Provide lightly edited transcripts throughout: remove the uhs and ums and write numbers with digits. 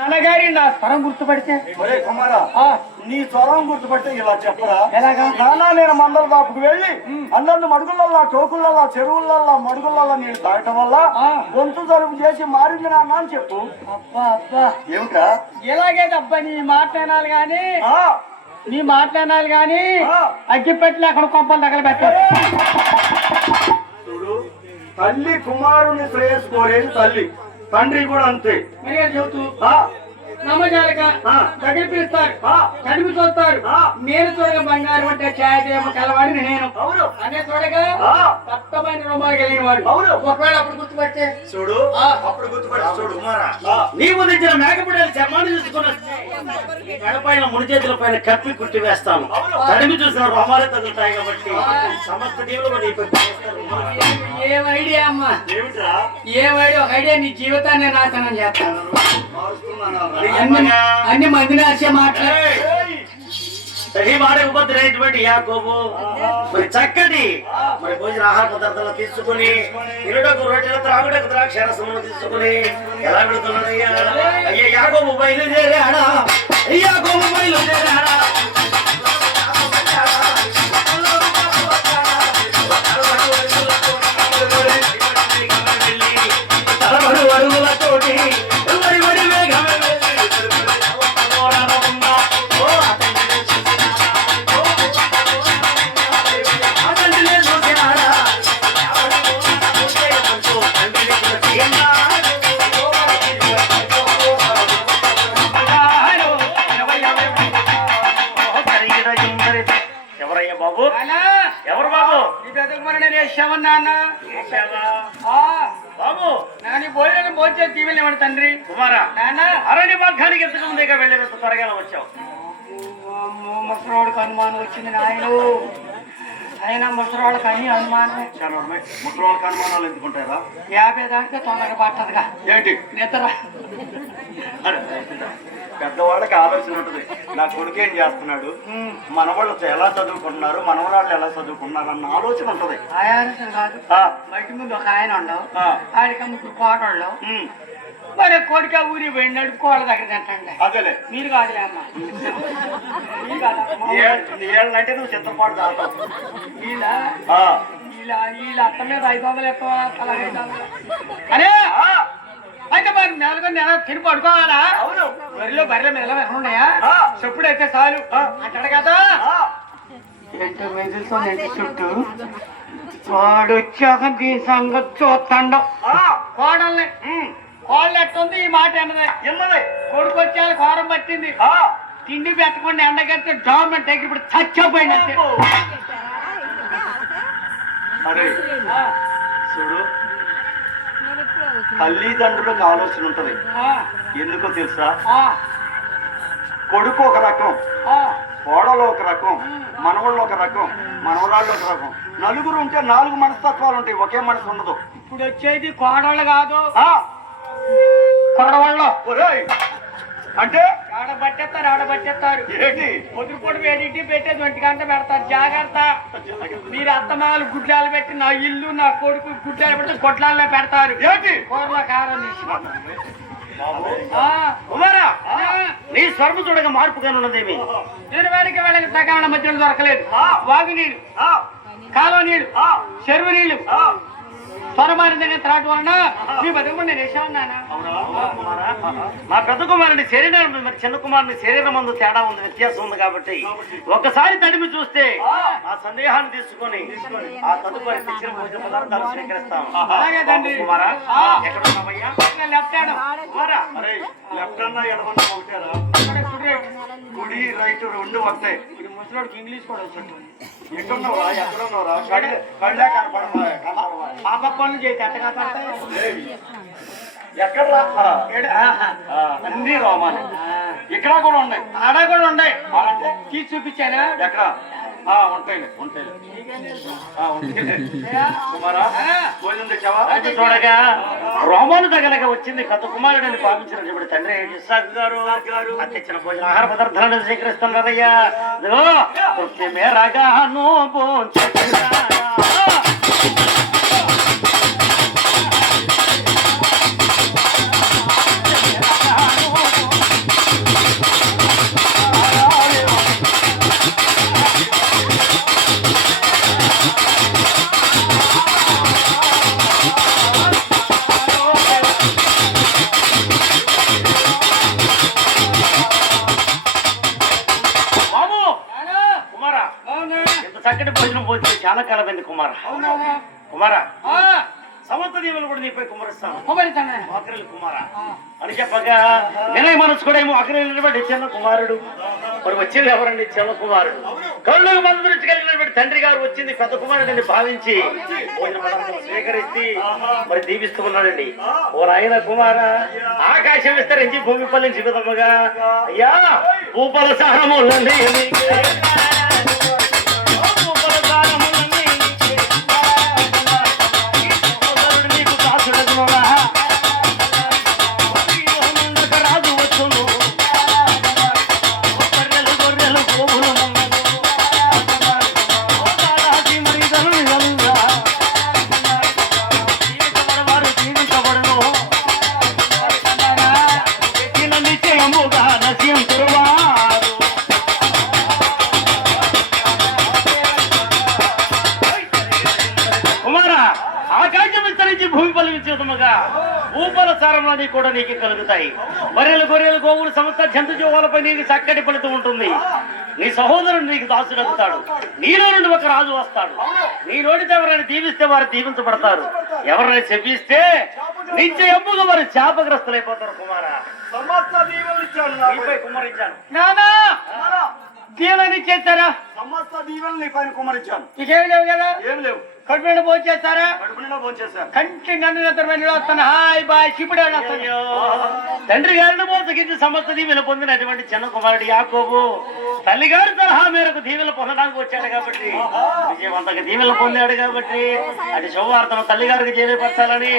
నాన్నగారి నా స్వరం గుర్తుపడితే కుమారా నీ స్వరం గుర్తుపడితే ఇలా చెప్పరా నాన్న నేను మందల దాపుకు వెళ్ళి అందరిని మడుగులల్లా టోకులల్లా చెరువులల్లా మడుగులల్లా నీళ్ళు తాగటం వల్ల గొంతు జరుపు చేసి మారింది నాన్న అని చెప్పు. అబ్బా అబ్బా ఏమిటా ఇలాగే అబ్బా నీ మాట్లాడాలి గాని అగ్గిపెట్టి అక్కడ కొంపలు తగలబెట్టారు. చూడు తల్లి కుమారుని శ్రేయస్సు కోరేది తల్లి, తండ్రి కూడా అంతే. చెబుతూ నమ్మజాలక దగ్గర పిలుస్తారు, కడిమి చూస్తారు. నేను చూడగా బంగారం అంటే ఛాయదేమ కలవాడిని నేను అనే చూడగా దత్తమైన రోమాలు కలిగిన వాడు. ఒకవేళ అప్పుడు గుర్తుపడితే చూడు అప్పుడు గుర్తుపడితే చూడు నీవు తెచ్చిన మేకపుడలు చర్మాన్ని చూసుకున్న గడపైన ముడి చేతుల పైన కప్పి కుట్టి వేస్తాను. తడిమి చూసిన రోమాలే తగులుతాయి కాబట్టి సమస్త జీవులు ఏం ఐడియా అమ్మా, ఏం ఐడియా? ఒక ఐడియా నీ జీవితాన్ని నాశనం చేస్తాను. అన్ని మందిని వచ్చే మాట్లాడే ఉపద్రవేటువంటి యాకోబు మరి చక్కటి మరి భోజన ఆహార పదార్థాలు తీసుకుని తిరుడకు రొట్టెల త్రాగుడకు ద్రాక్షరసమును తీసుకుని ఎలా పెడుతున్నాడయ్యా? అయ్యా యాకోబు బయలుదేరాడా, యాకోబు బయలుదేరాడా. అడుగులతోటి తండ్రి కుమారా అరణ్య మార్గానికి ఎంతకు ముందేగా వెళ్ళేంత త్వరగా వచ్చావు. ముసలోడికి అనుమానం వచ్చింది నాయను. అయినా ముసలోళ్ళకి అన్ని అనుమానం. ముసలోళ్ళకి అనుమానాలు ఎందుకుంటారా? 50 దాటితే తొందరగా పట్టదుగా ఏంటి నిద్ర. పెద్దవాళ్ళకి ఆలోచన ఉంటుంది, నా కొడుకు ఏం చేస్తున్నాడు, మనవాళ్ళు ఎలా చదువుకుంటున్నారు, మనవరాళ్ళు ఎలా చదువుకుంటున్నారు అన్న ఆలోచన ఉంటది. ఆలోచన కాదు, బయట ముందు ఒక ఆయన ఉండవు, ఆడికి ముగ్గురు కోటళ్ళు. మరి కోడిక ఊరి పోయినాడు, కోళ్ళ దగ్గర తింటండి. అదేలే మీరు కాదులే అమ్మ, ఏళ్ళంటే నువ్వు చిత్తపాటు దాటావు. వీళ్ళ అత్త మీద 500 ఎక్కువ, 500. అరే అయితే మరి నెలకొని తిని పడుకోవాలా? బర్రెల మీద ఉన్నాయా? చెప్పుడైతే చాలు అంటాడు కదా. ఏంటో మెదులుతో చుట్టూ వాడు వచ్చాక దీని సంగతి చూస్తాడు. కోడల్ని కోళ్ళు ఎట్టుంది ఈ మాట ఎన్నది. కొడుకు వచ్చాక కోరం పట్టింది, తిండి పెట్టకుండా ఎండగడితే గవర్నమెంట్ దగ్గర ఇప్పుడు చచ్చిపోయింది అంతే. అరే చూడు, తల్లిదండ్రులకు ఆలోచన ఉంటది. ఎందుకో తెలుసా? కొడుకు ఒక రకం, కోడలు ఒక రకం, మనవాళ్ళు ఒక రకం, మనవరాళ్ళు ఒక రకం. నలుగురు ఉంటే 4 మనస్తత్వాలు ఉంటాయి, ఒకే మనసు ఉండదు. ఇప్పుడు వచ్చేది కోడళ్ళు కాదు, కొడవాళ్ళు. అంటే ఆడబట్టేస్తారు. ఏంటి పొద్దుపూట వేడి పెట్టేది 1 గంట పెడతారు. జాగ్రత్త, మీరు అత్తమాలు గుడ్లాలు పెట్టి నా ఇల్లు నా కొడుకు గుడ్లాలు పెట్టి గొడ్లాల్లో పెడతారు. ఏంటి కూరలో కారం కుమారా నీ స్వర్మ చూడగా మార్పుగానే ఉన్నదేమి? నేను వెళ్ళకి సకాల మధ్యలో దొరకలేదు. వాగు నీళ్ళు, కాలువ నీళ్ళు, చెరువు నీళ్ళు స్వరమారిందనే త్రాటు వలన మీ బతుకు నేను వేసామన్నానా? మా పెద్ద కుమారుని శరీరం మరి చిన్న కుమారుని శరీరం ముందు తేడా ఉంది, వ్యత్యాసం ఉంది కాబట్టి ఒకసారి తడిమి చూస్తే ఆ సందేహాన్ని తీసుకొని ఆ తదుపరి తెచ్చిన భోజన పదార్థాలు స్వీకరిస్తాం. అలాగే తండ్రి. కుమారా ఎక్కడ ఉన్నావయ్యా? Left hand. లెఫ్ట్ అన్నా ఎడమన్నా ఒకటేరా? కుడి రైట్ 2 ఒకటే. ముసలోడికి ఇంగ్లీష్ కూడా వచ్చింది. ఎక్కడున్నావురా? ఎక్కడున్నావురా? కళ్ళే కనపడమా? పాప పనులు చేసి ఎట్టగా పడతాయి. ఎక్కడ అన్ని రోమాలు ఇక్కడ కూడా ఉన్నాయి, ఆడ కూడా ఉన్నాయి. తీసి చూపించానా? ఎక్కడ ఉంటాయి. కుమారా భోజనం తెచ్చావా? చూడగా రోమాలు తగలగా వచ్చింది కొత్త కుమారుడిని భావించిన ఇప్పుడు తండ్రి ఇస్సాకు గారు తెచ్చిన భోజన ఆహార పదార్థాలను స్వీకరిస్తున్నారయ్యా. మేరగాను చాలా కాలమైంది కుమార. అవునవును. కుమారా, ఆ, సమస్త దీవులు కూడా నీపై కుమరిస్తాను. కుమరిస్తాను. ఆఖరి కుమారా అని చెప్పగా వినయ మనసు కూడా ఏమో ఆఖరి నిలబడి చిన్న కుమారుడు. మరి వచ్చింది ఎవరండి? చిన్న కుమారుడు. కళ్ళు మందు దృష్టి కలిగినటువంటి తండ్రి గారు వచ్చింది పెద్ద కుమారుడిని భావించి భోజన పదార్థాలు స్వీకరించి మరి దీవిస్తూ ఉన్నాడండి. ఓ నాయన కుమార, ఆకాశం విస్తరించి భూమి పల్లించి విధముగా అయ్యా భూపల సహములండి భూమి పలివించగా భూపల సారంలోని కూడా నీకు కలుగుతాయి. బర్రెలు గొర్రెలు గోవులు సమస్త జంతు జీవాలపై నీకు చక్కటి ఫలితం ఉంటుంది. నీ సహోదరుడు నీకు దాసుడవుతాడు. నీలో నుండి ఒక రాజు వస్తాడు. నీ నోటితో ఎవరైనా దీవిస్తే వారు దీవించబడతారు. ఎవరైనా చెప్పిస్తే నిశ్చయముగా వారు శాపగ్రస్తులైపోతారు. కుమారా, సమస్త దీవెనలు ఇచ్చాను. నీపై కుమ్మరించాను. నానా దీవెని చేస్తారా? సమస్త దీవెనలు నీ పైన కుమ్మరించాను. ఇంకేమి లేవు కదా? ఏం లేవు. కడుపు నిండా భోజనం చేస్తారా? కడుపు నిండా భోంచేశాను. కంటి నన్ను వస్తాను. హాయ్ బాయ్ శివుడు అయ్యో, తండ్రి గారిని మోసగించి సమస్త దీవెన పొందినటువంటి చిన్న కుమారుడు యాకోబు తల్లి గారి సలహా మేరకు దీవెనలు పొందడానికి వచ్చాడు కాబట్టి, విజయవంతంగా దీవెనలు పొందాడు కాబట్టి అటు శుభవార్తను తల్లి గారికి చేరపరచాలని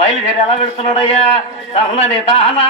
బయలుదేరి ఎలా పెడుతున్నాడయ్యా? సహనని తాహన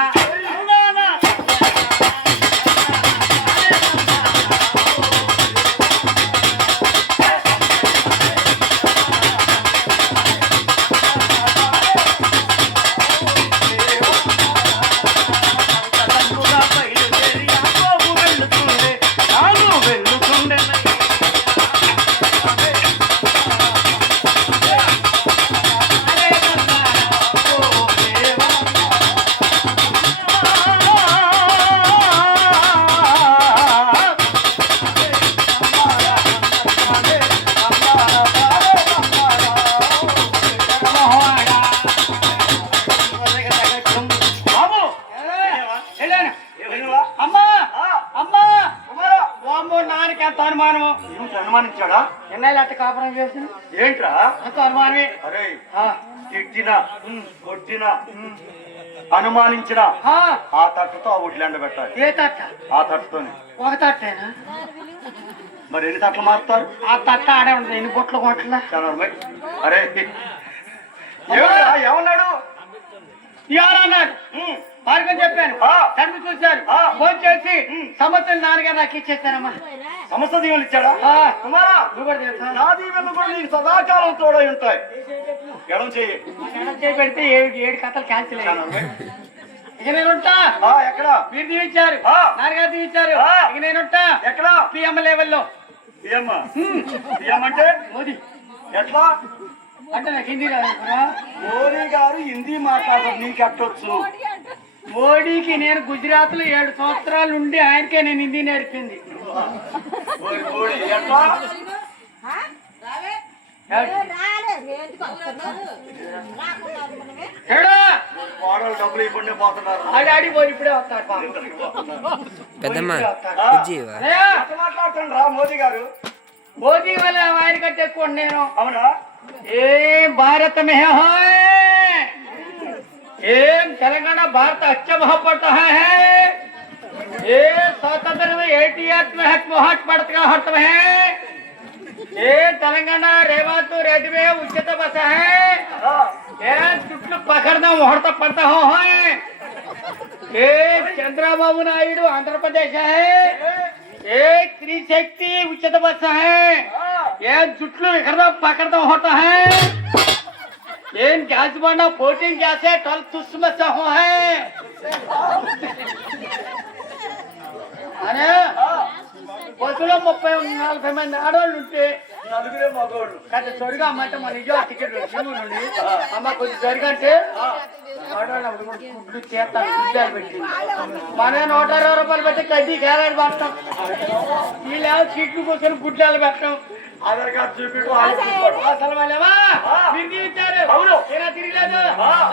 అనుమానించాడా? ఎన్నాళ్ళు అట్ట కాపురం చేసిన ఏంట్రా అనుమానమే. అరే తిట్టినా కొట్టినా అనుమానించిన ఆ తట్టుతో ఆ ఒడ్లు ఎండబెట్టాలి. ఏ తట్ట? ఆ తట్టుతోనే. ఒక తట్టేనా? మరి ఎన్ని తట్టలు మారుతారు? ఆ తట్ట ఆడే ఉంటుంది. ఎన్ని బొట్లు కొట్టలా? అరే ఏమన్నాడు? ఎవరన్నాడు? మార్గం చెప్పాను. తండ్రి చూశాను. ఫోన్ చేసి సంవత్సరం నాన్నగారు నాకు ఇచ్చేస్తానమ్మా. సమస్త దీవెనలు ఇచ్చాడా? కుమారా, నా దీవెనలు కూడా నీకు సదాకాలం తోడై ఉంటాయి. ఎడం చెయ్యి పెడితే 7 కథలు క్యాన్సిల్ అయ్యాయి. ఇక నేనుంటా. ఎక్కడ? మీరు దీవించారు, నాన్నగారు దీవించారు. ఇక నేనుంటా. ఎక్కడ? పిఎం లెవెల్లో. పిఎం అంటే మోదీ. ఎట్లా అంటే నాకు హిందీ రాదు. మోదీ గారు హిందీ మాట్లాడరు, నీకు ఎట్టొచ్చు. మోడీకి నేను గుజరాత్ లో 7 సంవత్సరాలు ఉండి ఆయనకే నేను హిందీ నేర్పింది. డబ్బులు ఇవ్వకుండా పోతున్నారు. అది ఆడిపోయి ఇప్పుడే వస్తాడు. మాట్లాడుతుండ్రా మోదీ గారు? మోదీ వల్ల ఆయన కంటే ఎక్కువ నేను. అవునా? ఏ భారత్ మే ఏం తెలంగాణ భారత अच्छा वहाँ पड़ता है। ये स्वतंत्र में 88 में हट पड़ता है। ये तेलंगाना रेवंत रेड्डी में उचित बस है। ये चुटू पकड़ना मुहूर्त पड़ता हो है। ये चंद्रबाबू नायडू आंध्र प्रदेश है। ये त्रिशक्ति उचित बस है। ये जुटू पकड़ता होता है। ఏం గ్యాస్ బండ పోటింగ్ గ్యాసే 12 తుస్మస హో హై. అరే బస్సులో 30-40 మంది ఆడవాళ్ళు ఉంటే నలుగురే మగవాళ్ళు. కదా చొడిగా అమ్మంటే మన నిజం టికెట్ నుండి అమ్మ కొంచెం జరిగంటే ఆడవాళ్ళు గుడ్లు చేస్తాను. గుడ్డాలు పెట్టి మన 120 రూపాయలు పెట్టి కడ్డీ గ్యారెంటీ పడతాం. వీళ్ళు సీట్లు కూర్చొని గుడ్డాలు పెట్టడం. ఆధార్ కార్డు చూపించు వాళ్ళు చూపిస్తాడు. అసలు వాళ్ళేవా? మీరు తీయించారు. అవును. ఏనా తిరగలేదు?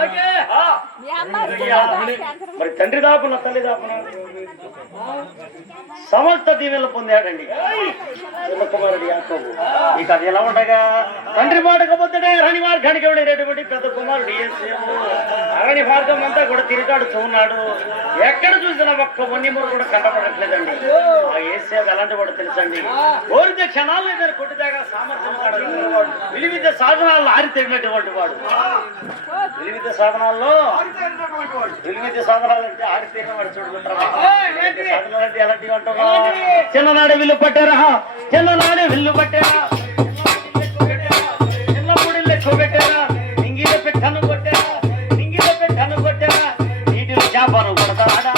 ఓకే. మరి తండ్రి దాపున తల్లి దాపున సమస్త దీవెనలు పొందాడండి కుమారుడు యాకోబు. ఈ కథ ఎలా ఉండగా తండ్రి మాటకపోతే అరణి మార్గానికి వెళ్ళేటటువంటి పెద్ద కుమారుడు యేసేపు అరణి మార్గం అంతా కూడా తిరిగాడుతూ ఉన్నాడు. ఎక్కడ చూసినా ఒక్క వన్యమూరు కూడా కంటపడట్లేదండి. ఆ యేసేపు ఎలాంటి వాడు తెలుసండి, కోరితే క్షణాలు ఏదైనా కొట్టిదాకా సామర్థ్యం వాడు, విలువిద్య సాధనాల్లో ఆరితేరినటువంటి వాడు. విలువిద్య సాధనాల్లో విలువిద్య సాధనాలు అంటే ఆరితేరిన వాడు చూడుకుంటారా. సాధనాలు అంటే ఎలాంటివి అంటున్నా, చిన్ననాడే విల్లు పట్టారా, చిన్ననాడే విల్లు పట్టారా, చిన్నప్పుడు ఎక్కువ పెట్టారా, నింగిలో పెట్టను కొట్టారా, నింగిలో పెట్టను కొట్టారా, నీటిలో చేపను కొడతాడా.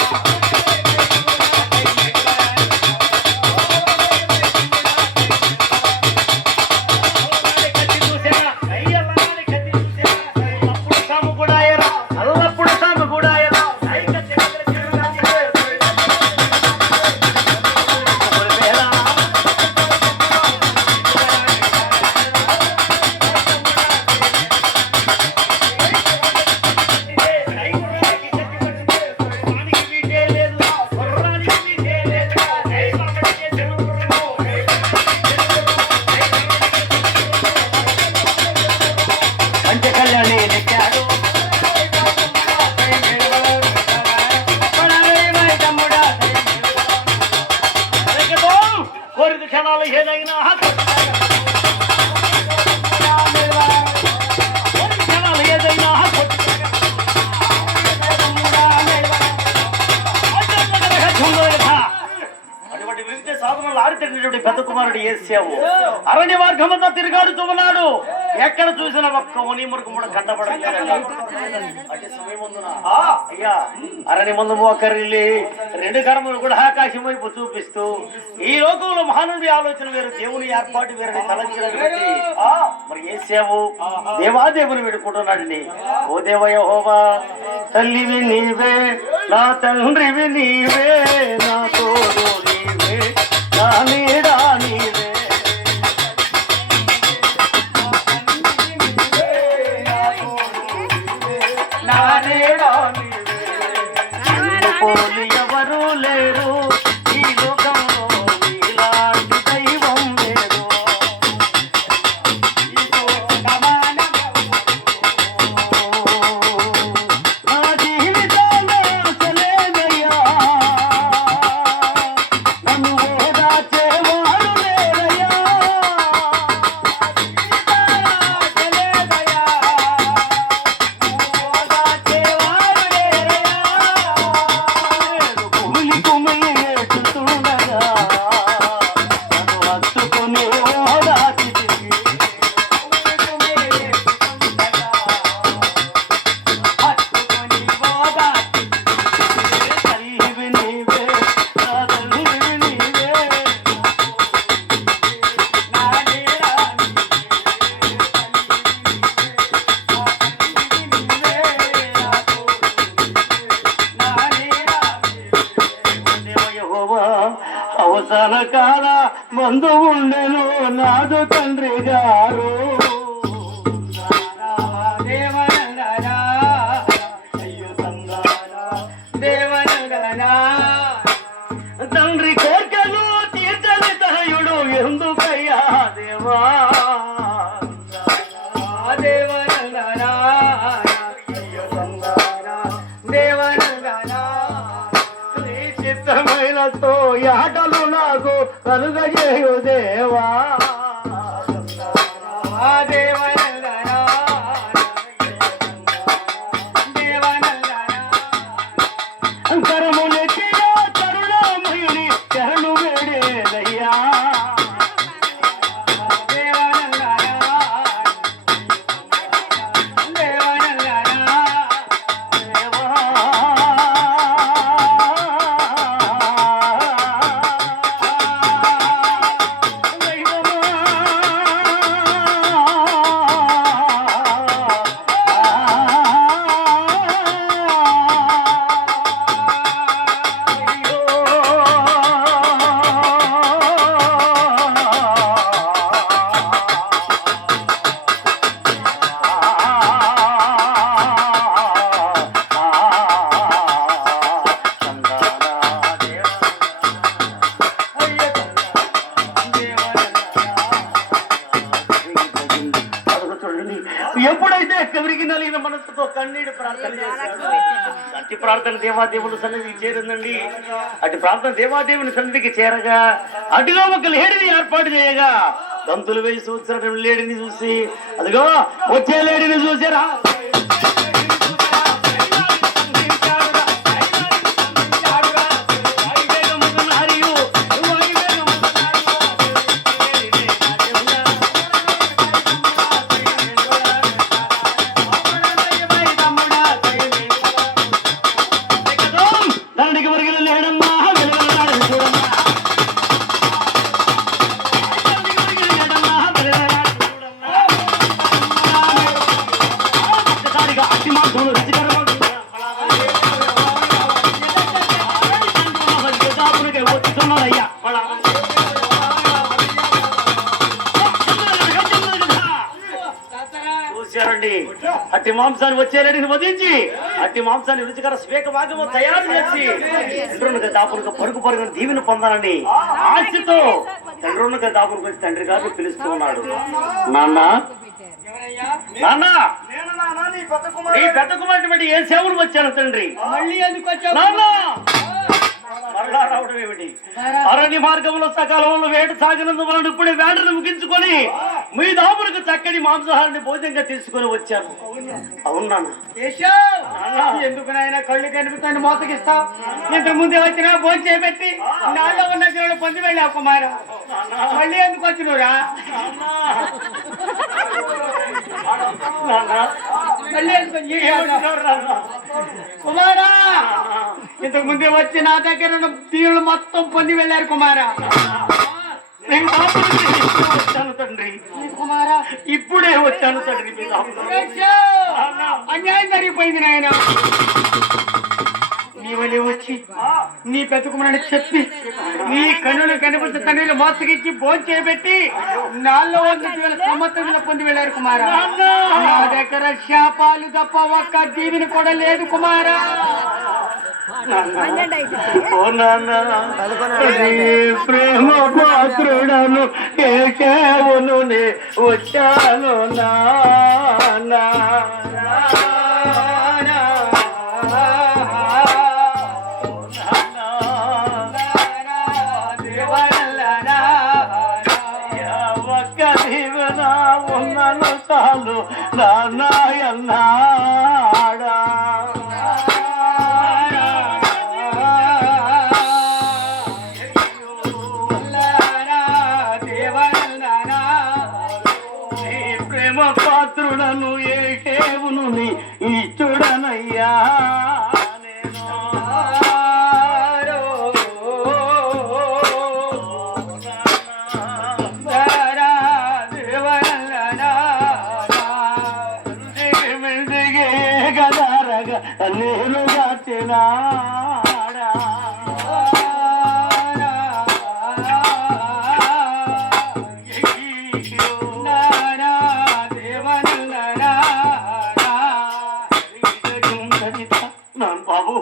పెద్ద కుమారుడు యేసేపు అరణ్య మార్గమంతా తిరిగాడుతూ ఉన్నాడు. ఎక్కడ చూసినా ఒక్క ముని మురుకు కూడా కంటపడలేదండి. అటు సమయం అయ్యా అరణ్య ముందు మోకరిల్లి రెండు కర్మలు కూడా ఆకాశం వైపు చూపిస్తూ ఈ లోకంలో మహానుడి ఆలోచన వేరు, దేవుని ఏర్పాటు వేరని తలంచినటువంటి మరి యేసేపు దేవాదేవుని వేడుకుంటున్నాడండి. ఓ దేవ యెహోవా, తల్లివి నీవే, నా తండ్రివి నీవే, నా తోడు నీవే, నా నీడా నీవే, నా నీడా నీవే, నిన్ను పోలి ఎవరు లేరు ఈ లోకంలో, నీలాంటి దైవం లేరు. నా జీవితంలో అసలేనయ్యా, నన్ను ఓదార్చేవాడు లేరయ్యా, కుమిలి కుమిలి ఏడుతుండగా నన్ను హత్తుకుని ఓదార్చితివి. తల్లివి నీవే, నా తల్లివి నీవే, నా నీడా యెహోవా, అవసాన కాల మందు ఉండెను నాదు తండ్రి గారు. తండ్రి కోర్కెలు తీర్చని తనయుడు ఎందుకయ్యా దేవా. చిత్తమైనతో ఆటలు నాకు కలుగజేయు దేవా. కరములెత్తిన కరుణామయుని శరణు వేడేదయ్యా. దేవా నలిగిన మనసుతో కన్నీడు ప్రార్థన చేశాడు. అట్టి ప్రార్థన దేవాదేవుని సన్నిధికి చేరిందండి. అటు ప్రార్థన దేవాదేవుని సన్నిధికి చేరగా అటుగా ఒక లేడిని ఏర్పాటు చేయగా దంతులు వేసి సంవత్సరం లేడిని చూసి అదిగో వచ్చే లేడిని చూసారా అట్టి మాంసాన్ని వచ్చేరేడిని వధించి అట్టి మాంసాన్ని రుచికర స్వేక భాగము తయారు చేసి తండ్రునికి దాపురుగా పరుగు పరుగును దీవెన పొందాలని ఆశతో తండ్రునికి దాపురుకు వచ్చి తండ్రి గారిని పిలుస్తూ ఉన్నాడు. నాన్న నాన్న నీ పెద్ద కుమారుడు ఏ సేవలు వచ్చాను తండ్రి మళ్ళీ ఎందుకు వచ్చావు? నాన్న మరలా రావడం ఏమిటి? అరణ్య మార్గంలో సకాలంలో వేట సాగినందువలన ఇప్పుడే వేటను ముగించుకొని మీ దాపులకు చక్కటి మాంసాహారాన్ని భోజనంగా తీసుకుని వచ్చాను. అవునాను ఎందుకు నాయన కళ్ళు కనిపిస్తాను మోతకిస్తావు? ఇంతకు ముందే వచ్చినా భోజనం చేపెట్టి నాలో ఉన్న దేవుడు పొంది వెళ్ళావు కుమారా. మళ్ళీ ఎందుకు వచ్చినవురా? మళ్ళీ ఎందుకు కుమారా? ఇంతకు ముందే వచ్చి నా దగ్గర దీవులు మొత్తం పొంది వెళ్ళారు కుమారా. వచ్చాను తండ్రి కుమారా ఇప్పుడే వచ్చాను తండ్రి. అన్యాయం జరిగిపోయింది నాయన. నీవని వచ్చి నీ పెద్ద కుమారుని చెప్పి నీ కన్నులు కనిపించే తండ్రిని మోసగిచ్చి భోజనం చేయబెట్టి నాలో 100,000 సంవత్సరాలు పొంది వెళ్ళారు కుమారా. నా దగ్గర శాపాలు తప్ప ఒక్క దీవిని కూడా లేదు కుమారా. ప్రేమ పాత్రుడను ఏ కేవను వచ్చాను నా ఉన్నను చాలు నాయన్నాడా. ప్రేమ పాత్రుడను ఏ కేవును ఇచ్చుడనయ్యా. నేను దాచినాడా నాన్న బాబు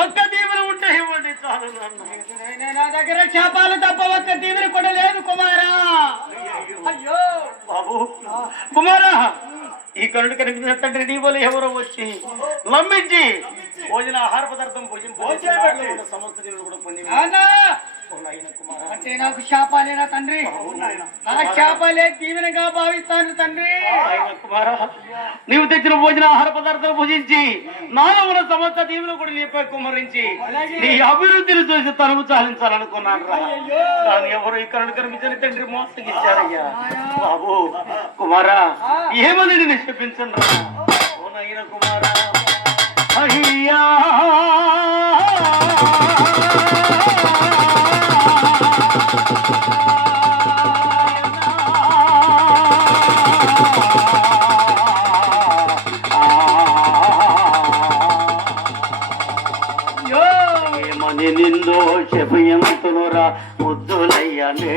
ఒక్క దీవెన ఉంటే ఇవ్వండి చాలు. నా దగ్గర శాపాలు తప్ప ఒక్క దీవిని కూడా లేదు కుమారా. అయ్యో బాబు కుమారా ఈ కరుడు కనిపించిన తండ్రి నీ వల్ల ఎవరో వచ్చి నమ్మించి భోజన ఆహార పదార్థం సమస్త దేవుడు కూడా పొంది అంటే నాకు శాపాలేనా తండ్రి? ఆ శాపాలే దీవెనగా భావిస్తాను తండ్రి. కుమారా నీవు తెచ్చిన భోజన ఆహార పదార్థాలు భుజించి నాలో ఉన్న సమస్త దీవులు కూడా నీపై కుమరించి నీ అభివృద్ధిని చూసి తనువు చాలించాలనుకున్నాను రా. కానీ ఎవరు ఈ కరుడు కనిపించిన తండ్రి మోసగిచ్చారయ్యా. బాబు కుమారా ఏమని నేను చెప్పించను రా. ఓనైన కుమారా అయ్యా ఏమని నిందో చెప్పంతునురా ముద్దులయ్యనేమో.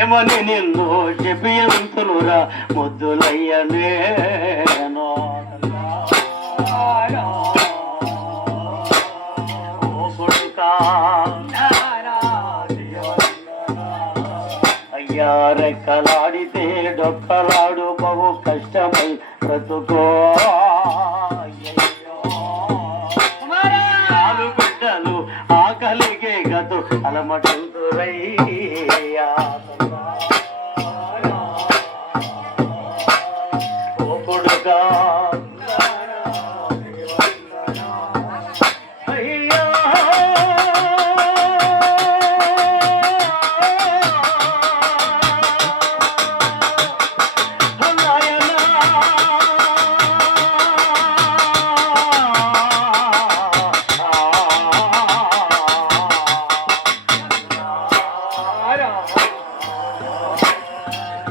ఏమని నిన్ను చెప్పంతునురా ముద్దులయ్యనేనో. ఓ కొడుకా అయ్యా రెక్కల రొక్కలాడు బహు కష్టమై బ్రతుకో నాలుగు బిడ్డలు ఆకలికే గదు అలమటురయ్యా ఓపుడుగా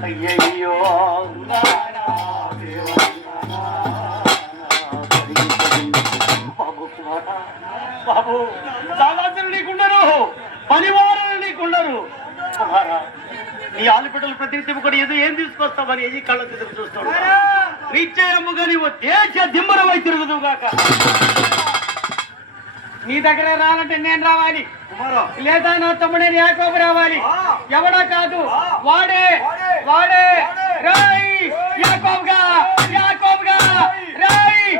అయ్యయ్యో బాబు దాదాపులు నీకుండరు పనివారులు నీకుండరు నీ ఆలుపిట్టలు ప్రతినిధి కూడా ఏదో ఏం తీసుకొస్తామని ఏ కళ్ళ తిరిగి చూస్తాడు నిశ్చయముగా నీవు దేశ దిమ్మరమై తిరుగుదుగాక నీ దగ్గర రానంటే నేను రావాలి లేదా నా తమ్ముడే యాకోబు రావాలి ఎవడా కాదు వాడే వాడే రాయ్ యాకోబుగా యాకోబుగా రాయ్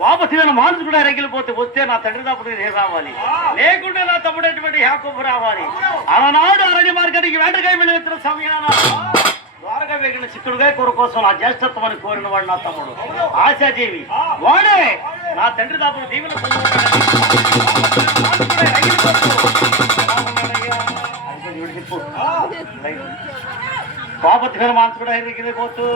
వాపసిన మానసు కూడా రెగిలిపోతే వస్తే నా తండ్రి తప్పుడు నేను రావాలి లేకుంటే నా తమ్ముడేటువంటి యాకోబు రావాలి అలనాడు అరణ్య మార్గానికి వెంటగా వెళ్ళిన సమయాన ద్వారగా వేగిన చిత్తుడుగా కూర కోసం నా జ్యేష్ఠత్వం అని కోరిన వాడు నా తమ్ముడు ఆశాజీవి వాడే నా తండ్రి తప్పుడు దీవెన బాపతి మీద మానసు కూడా రెగిలిపోతూ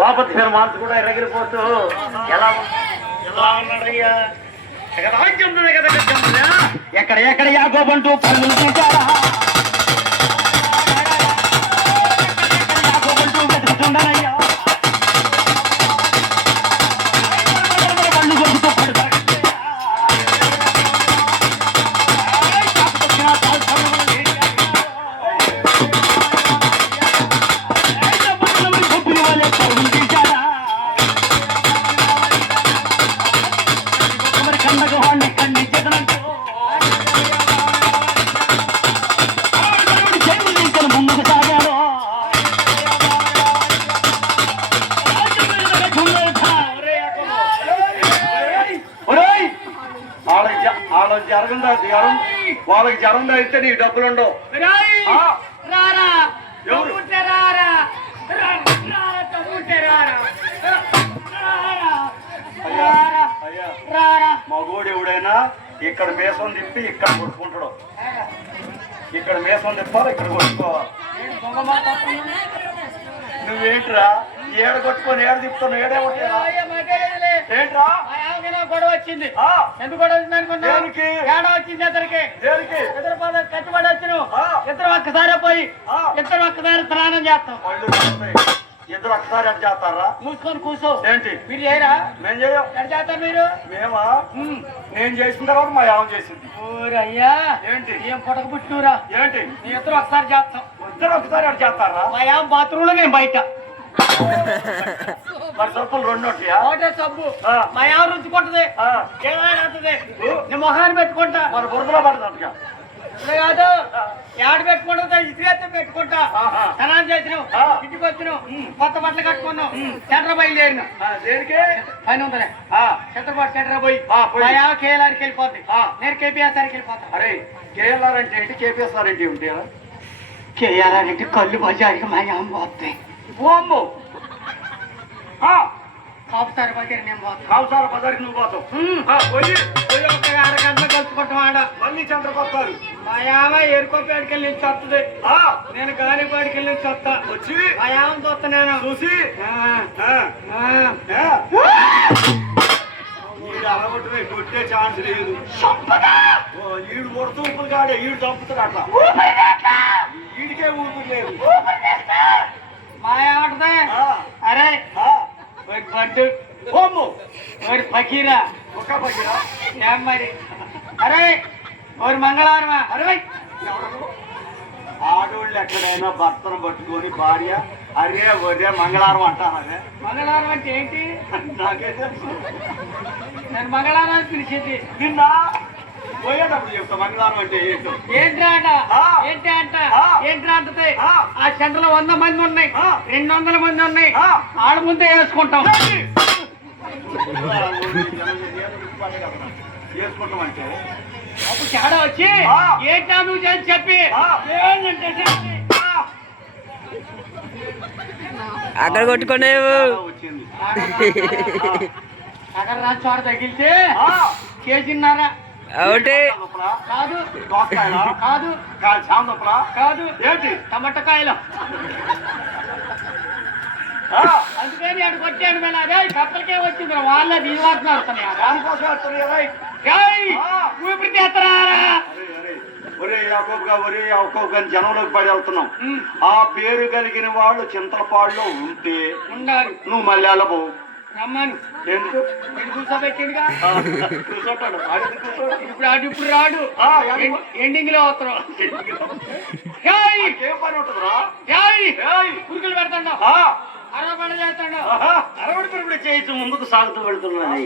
వాపతి మీద మానసు కూడా ఎరగిరిపోతూ ఎలా ఉన్నాడయ్యా రాజ్యం కదా ఎక్కడ ఎక్కడ యాకోబంటూ పనులు తీశారా యాకోబంటూ వెతుకుతుండనయ్యా వాళ్ళకి జ్వరం అయితే నీ డబ్బులు ఉండవు మగోడు ఎవడైనా ఇక్కడ మేసం తిప్పి ఇక్కడ కొట్టుకుంటాడు ఇక్కడ మేసం తిప్పాలి ఇక్కడ కొట్టుకోవాలి నువ్వేంట్రా ఏడ కొట్టుకొని ఏడ తిప్పుతాను ఏడే ఏంట్రా గొడవ వచ్చింది ఎందుకు గొడవ వచ్చింది అనుకున్నా ఏడా వచ్చింది ఇద్దరికి కట్టుబడి వచ్చి ఇద్దరు ఒక్కసారి పోయి ఇద్దరు ఒక్కసారి స్నానం చేస్తాం ఇద్దరు ఒక్కసారి ఎట్ చేస్తారా మూసుకొని కూర్చో ఏంటి మీరు చేయరా మేము చేయం ఎట్ చేస్తారు మీరు మేమా నేను చేసిన తర్వాత మా యావం చేసింది అయ్యా ఏంటి ఏం పొడక పుట్టినరా ఏంటి నీ ఇద్దరు ఒకసారి చేస్తాం ఇద్దరు ఒకసారి ఎట్ చేస్తారా మా యావం బాత్రూమ్ లో మేము బయట మరి సబ్బులు రెండు ఉంటాయా ఒకటే సబ్బు మా యావ రుచుకుంటది ఏడాడుతుంది నీ మొహాన్ని పెట్టుకుంటా మరి బురదలో పడుతుందిగా కాదు ఏడు పెట్టుకుంటా ఇసుక పెట్టుకుంటా స్నానం చేసినావు ఇంటికి వచ్చినావు కొత్త బట్టలు కట్టుకున్నావు సెంటర్ బయలుదేరిన దేనికి పని ఉందలే చెత్తపాటు సెంటర్ పోయి మా యావ కేఎల్ఆర్కి వెళ్ళిపోద్ది నేను కేపీఎస్ఆర్కి వెళ్ళిపోతా అరే కేఎల్ఆర్ అంటే ఏంటి కేపీఎస్ఆర్ అంటే ఏమిటి కేఎల్ఆర్ అంటే కళ్ళు బజారికి మా యావ పోతాయి ఓమ్మో కాపుసారి బజారి నేను పోతాను కాపుసార బజారికి నువ్వు పోతావు పోయి ఒక అరగంట కలుసుకుంటాం ఆడ మళ్ళీ చంద్ర కొత్తారు మా యావ ఎరుకోపేడికి వెళ్ళి నుంచి వస్తుంది నేను గాలిపాడికి వెళ్ళి నుంచి వస్తా వచ్చి మా యావని చూస్తా నేను చూసి అలగొట్టునే కొట్టే ఛాన్స్ లేదు ఈడు కొడుతూ కాడే ఈడు చంపుతాడు అట్లా ఈడికే ఊపిరి లేదు మా యావటదే అరే బంటు మరి ఫకీరా ఒక్క పగిరా ఏం మరి అరే మరి మంగళవారమా అరే ఆడోళ్ళు ఎక్కడైనా భర్తను పట్టుకొని భార్య అరే ఒరే మంగళవారం అంటాను అదే మంగళవారం అంటే ఏంటి? నాకే తెలుసు. నేను మంగళవారం అని పిలిచేది. నిన్న పోయేటప్పుడు చెప్తా మంగళవారం అంటే ఏంటో. ఏంట్రా అంట? ఆ. ఏంటి అంట? ఆ. ఏంట్రా అంటది? ఆ. ఆ సెంటర్ లో 100 మంది ఉన్నాయి, ఆ. 200 మంది ఉన్నాయి. ఆ. ఆడ ముందే వేసుకుంటాం. చేసుకుంటామంటే అప్పుడు తేడా వచ్చి ఆ. ఏంటా నువ్వు చేసి చెప్పి ఆ. ఏంటంటే చెప్పి. అక్కడ కొట్టుకునేవు వచ్చింది. అక్కడ రా చోట తగిలితే ఆ. చేసిన్నారా? ఒకటి దుప్పలా? కాదు దోసకాయలా? కాదు చామ దుప్పలా? కాదు ఏంటి? టమాటకాయలు. ఆ. అందుకని అటు కొట్టాడు మేళ. అదే కప్పలకే వచ్చింది వాళ్ళే దీవాసన వస్తున్నాయి. దానికోసం వస్తుంది కదా. ఆ. ఊపిరి చేస్తారా? ఒరే యాకోబుగా ఒరే యాకోబు అని జనంలోకి పడి వెళ్తున్నాం. ఆ పేరు కలిగిన వాళ్ళు చింతలపాడులో ఉంటే ఉండాలి. నువ్వు మళ్ళీ వెళ్ళబోవు. రమ్మను. ఎందుకు? నేను కూర్చోబెట్టిందిగా. కూర్చోటాడు. ఆడికి కూర్చోడు. ఇప్పుడు రాడు. ఆ, ఎవరు? ఎండింగ్ లో వస్తారు. ఏం పని ఉంటుందిరా? పురుగులు పెడతాడు, ఆ. అరవపడ చేస్తాడు. ఆహా. అరవడి చేయొచ్చు ముందుకు సాగుతూ వెళ్తున్నాను.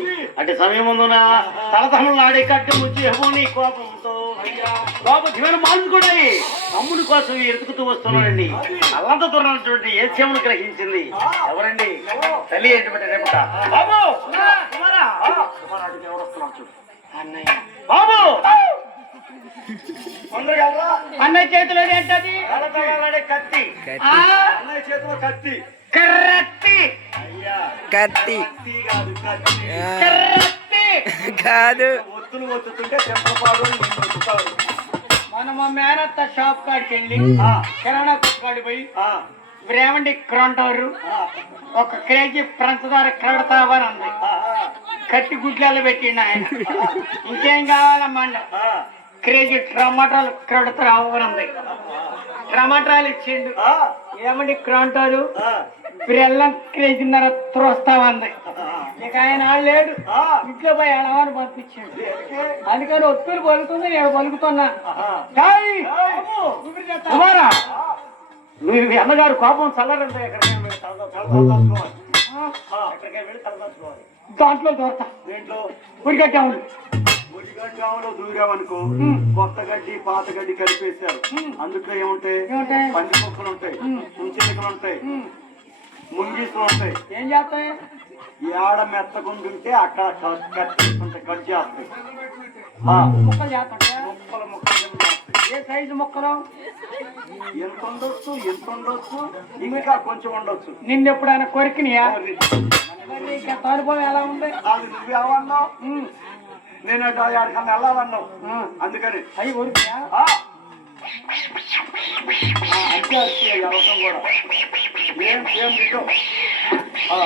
అంటే సమయం ముందున తలతమలు నాడే కట్టి ముచ్చి హోని కోపంతో కోపం మానుకోడాయి అమ్ముని కోసం ఎతుకుతూ వస్తున్నాడండి. అల్లంత దూరమైనటువంటి ఏ చెవును గ్రహించింది ఎవరండి? తల్లి ఏంటంటే రేపట బాబు కుమారా. కుమారాడికి ఎవరు వస్తున్నారు చూడు. అన్నయ్య బాబు తొందరగా అన్నయ్య చేతిలో ఏంటది? తలతమలాడే కత్తి. ఆ, అన్నయ్య చేతిలో కత్తి. కర్రత్తి. అయ్యా కత్తి కత్తి కాదు కత్తి. ఆ, కర్రత్తి. కాదు ఒత్తులు ఒత్తుతుంటే చింతలపాడు నిన్ను ఒత్తుతాడు. మన మా మేనత్త షాప్ కాడికి వెళ్ళి ఆ. కిరాణా కొట్టుకాడి పోయి ఆ. బ్రేమండి క్రంటారు ఆ. 1 కేజీ పంచదార క్రడతావని అంది. ఆ. కట్టి గుడ్లలో పెట్టిండు ఆయన. ఇంకేం కావాలమ్మా? ఆ. కేజీ టమాటాలు క్రడతారు అవ్వనుంది. టమాటాలు ఇచ్చిండు. ఆ. ఏమండి క్రంటారు ఆ. బెల్లం కేజీన్నర త్రోస్తామంది. ఇక ఆయన లేడు. ఆ. ఇంట్లో పోయి అలవాటు పంపించాడు. దేనికి? అందుకని ఒత్తులు పలుకుతుంది, నేను పలుకుతున్నా. ఆహా. హాయ్! హాయ్! ఊపిరి చేస్తా. కుమారా ఆ. నువ్వు మీ అన్నగారు కోపం చల్లరంటే ఎక్కడికైనా వెళ్ళి తలదాచుకోవాలి. ఆ, ఎక్కడికైనా వెళ్ళి తలదాచుకోవాలి. దాంట్లో దొరతా దేంట్లో? ఉడికట్టాము. ముడిగడ్డాములో దూరామనుకో కొత్త గడ్డి పాత గడ్డి కలిపేశారు. అందులో ఏముంటాయి? ఏముంటాయి? పంది కుక్కలు ఉంటాయి, కుంచెలికలు ఉంటాయి, ముంగీసులు ఉంటాయి. ఏం చేస్తాయి? ఏడ మెత్తగుంటుంటే అక్కడ కట్ చేస్తుంటాయి, కట్ చేస్తాయి. ఆ. ముక్కలు చేస్తుంటా? ముక్కలు ముక్కలు కింద చేస్తాయి. ఏ సైజు ముక్కలు? ఎంత ఉండొచ్చు, ఎంత ఉండొచ్చు, ఇంకా కొంచెం ఉండొచ్చు. నిన్ను ఎప్పుడైనా కొరికినాయా? మరి నీకు ఎంత అనుభవం ఎలా ఉంది? అది నువ్వేమన్నావు? నేను ఎక్కడికన్నా వెళ్ళాలన్నావు. అందుకని అవి కొరికినాయా? ఆ. అంతే అరిచి వెళ్ళటం కూడా ఏం నీతో. ఆ.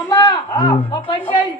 అమ్మా, ఓ పని చేయి.